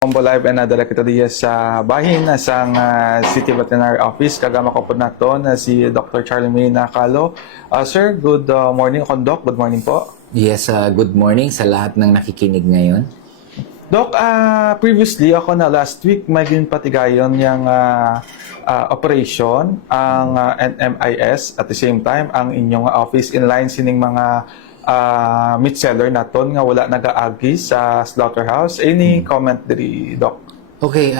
Combo Live and Director Diaz sa bahin sang City Veterinary Office. Kagama ko po na to na si Dr. Charlie May Nakalo. Sir, good morning. Doc, good morning po. Yes, good morning sa lahat ng nakikinig ngayon. Doc, previously ako na last week may ginpatigayon yung operation ang NMIS at the same time ang inyong office inline sining mga meat seller naton nga wala nagaagi sa slaughterhouse. Any comment diri, Doc? Okay,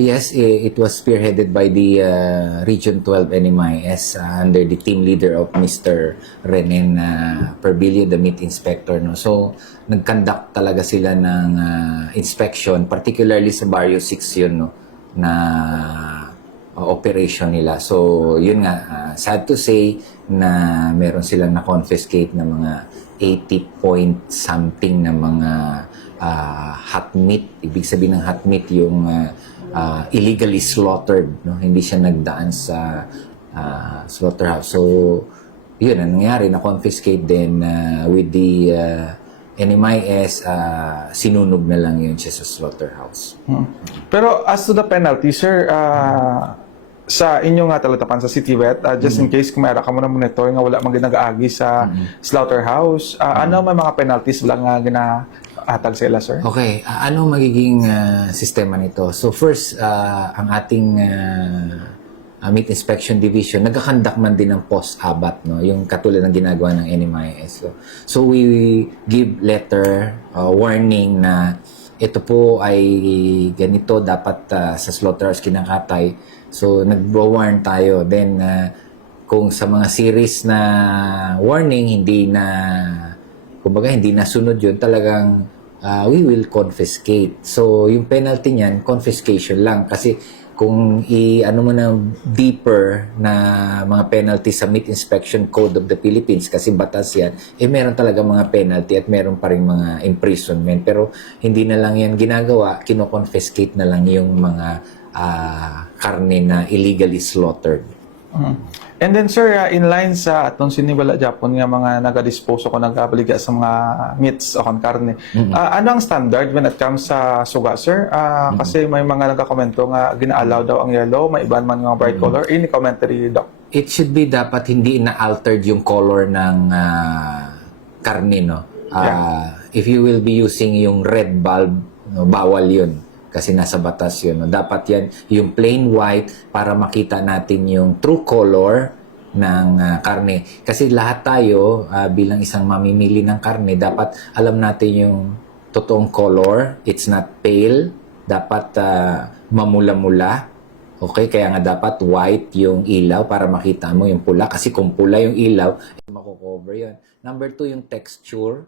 yes, it was spearheaded by the Region 12 NMIS under the team leader of Mr. Renen Perbilio, the meat inspector. No? So, nag-conduct talaga sila ng inspection, particularly sa Barrio 6 yun, no? Na operation nila. So, yun nga, sad to say na meron silang na-confiscate na mga 80 point something na mga hot meat. Ibig sabihin ng hot meat yung illegally slaughtered. No? Hindi siya nagdaan sa slaughterhouse. So, yun, ang nangyari, na-confiscate din with the NMIS, sinunog na lang yun siya sa slaughterhouse. Pero as to the penalty, sir, sa inyo nga talatapan sa City Vet, just in case kung mayroon ka mo na monitor nga wala mang ginagaagi sa slaughterhouse, ano may mga penalties lang nga ginaatag sa ila, sir? Okay, ano magiging sistema nito? So first, ang ating Meat Inspection Division, nagkakandak man din ng post-abat, no? Yung katulad ng ginagawa ng NMIS. So we give letter, warning na ito po ay ganito, dapat sa slaughterhouse kinakatay. So nag-warn tayo. Then, kung sa mga series na warning, hindi nasunod yun, talagang we will confiscate. So, yung penalty niyan, confiscation lang. Kasi kung ano mo na deeper na mga penalty sa Meat Inspection Code of the Philippines, kasi batas yan, meron talaga mga penalty at meron pa rin mga imprisonment. Pero hindi na lang yan ginagawa, kino-confiscate na lang yung mga karne na illegally slaughtered. And then, sir, in line sa atong sinibala Japon nga mga nagadispose o nagabaliga sa mga meats o karne, ano ang standard when it comes sa suga, sir? Kasi may mga nagkakomento nga gina-allow daw ang yellow, may iban man nga bright color. Any commentary, Doc? It should be dapat hindi na-altered yung color ng karne, no? If you will be using yung red bulb, no, bawal yun. Kasi nasa batas yun. No? Dapat yan yung plain white para makita natin yung true color ng karne. Kasi lahat tayo, bilang isang mamimili ng karne, dapat alam natin yung totoong color. It's not pale. Dapat mamula-mula. Okay? Kaya nga dapat white yung ilaw para makita mo yung pula. Kasi kung pula yung ilaw, makukover yun. Number 2, yung texture.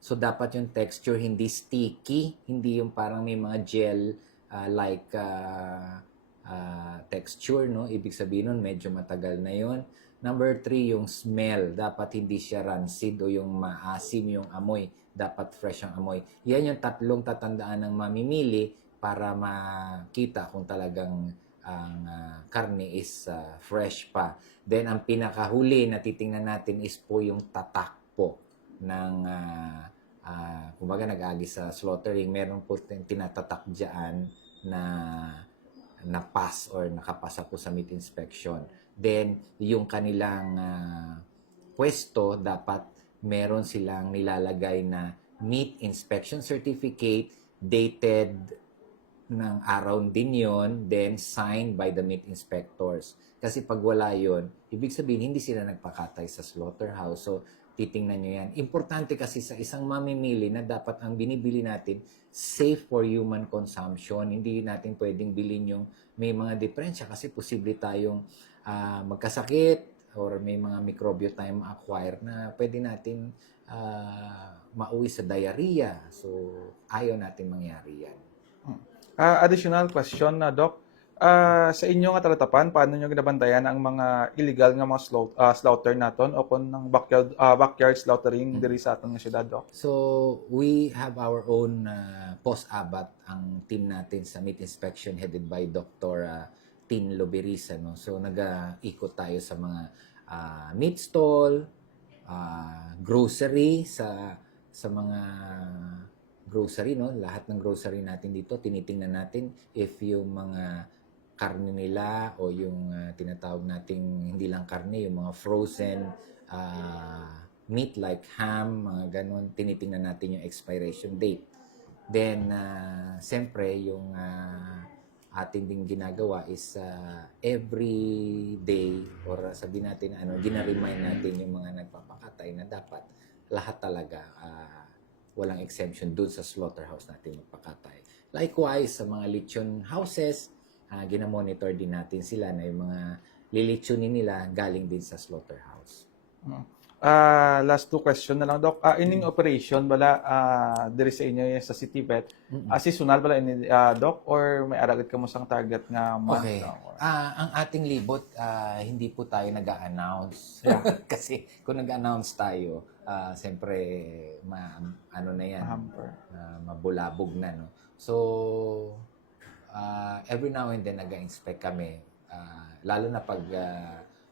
So, dapat yung texture hindi sticky, hindi yung parang may mga gel-like texture, no? Ibig sabihin nun, medyo matagal na yun. Number 3, yung smell. Dapat hindi siya rancid o yung maasim yung amoy. Dapat fresh ang amoy. Yan yung tatlong tatandaan ng mamimili para makita kung talagang ang karne is fresh pa. Then, ang pinakahuli na titingnan natin is po yung tatak po ng kumbaga nag-agi sa slaughtering, meron po tinatatak dyan na pass or nakapasa po sa meat inspection. Then, yung kanilang pwesto, dapat meron silang nilalagay na meat inspection certificate, dated ng araw din yon, then signed by the meat inspectors. Kasi pag wala yon, ibig sabihin hindi sila nagpakatay sa slaughterhouse. So, titingnan nyo yan. Importante kasi sa isang mamimili na dapat ang binibili natin safe for human consumption. Hindi natin pwedeng bilhin yung may mga diferensya kasi posible tayong magkasakit or may mga mikrobyo tayong ma-acquire na pwede natin mauwi sa diarrhea. So, ayaw natin mangyari yan. Additional question na, Doc. Sa inyo nga talatapan, paano nyo ginabantayan ang mga illegal nga mga slaughter naton o kung ng backyard slaughtering diri sa aton nga syudad, Doc? So, we have our own post-abat, ang team natin sa meat inspection headed by Dr. Tin Loberiza. No? So, nag-ikot tayo sa mga meat stall, grocery, sa mga grocery, no? Lahat ng grocery natin dito, tinitingnan natin if yung mga karne nila o yung tinatawag nating hindi lang karne, yung mga frozen meat like ham, mga ganun, tinitingnan natin yung expiration date. Then, siyempre, yung ating ding ginagawa is every day or sabihin natin, gina-remind natin yung mga nagpapakatay na dapat lahat talaga walang exemption dun sa slaughterhouse natin magpakatay. Likewise, sa mga lechon houses, ginamonitor din natin sila na yung mga lilitsunin nila galing din sa slaughterhouse. Last two question na lang, Doc. Ining operation, bala, diri sa inyo yung sa City Vet, seasonal bala ini, Doc, or may aragit ka mo sang target nga month? Okay. Ang ating libot, hindi po tayo nag-a-announce. Kasi kung nag-a-announce tayo, siyempre, ano na yan, mabulabog na. No? So, every now and then, nag-inspect kami. Lalo na pag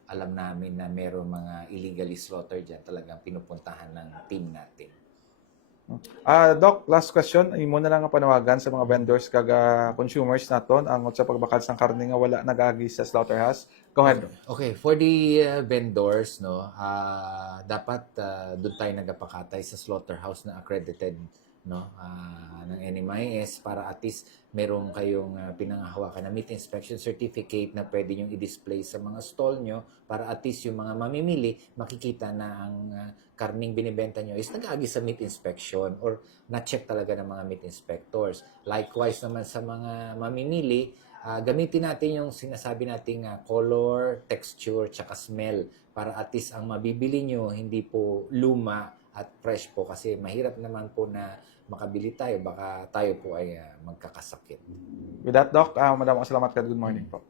alam namin na mayroong mga illegally slaughter dyan, talagang pinupuntahan ng team natin. Doc, last question. Imo na lang ang panawagan sa mga vendors kaga consumers naton ang sa pagbakal sang karne nga wala nagagi sa slaughterhouse. Go ahead. Okay, for the vendors, no, dapat doon tayo nagapakatay sa slaughterhouse na accredited, no, ng NMIS para at least meron kayong pinanghahawakan na meat inspection certificate na pwede nyo i-display sa mga stall nyo para at least yung mga mamimili makikita na ang karning binibenta nyo is nag-agi sa meat inspection or na-check talaga ng mga meat inspectors. Likewise naman sa mga mamimili, gamitin natin yung sinasabi nating color, texture, tsaka smell para at least ang mabibili nyo hindi po luma at fresh po kasi mahirap naman po na makabili tayo, baka tayo po ay magkakasakit. With that, Doc, madaming salamat ka. Good morning po.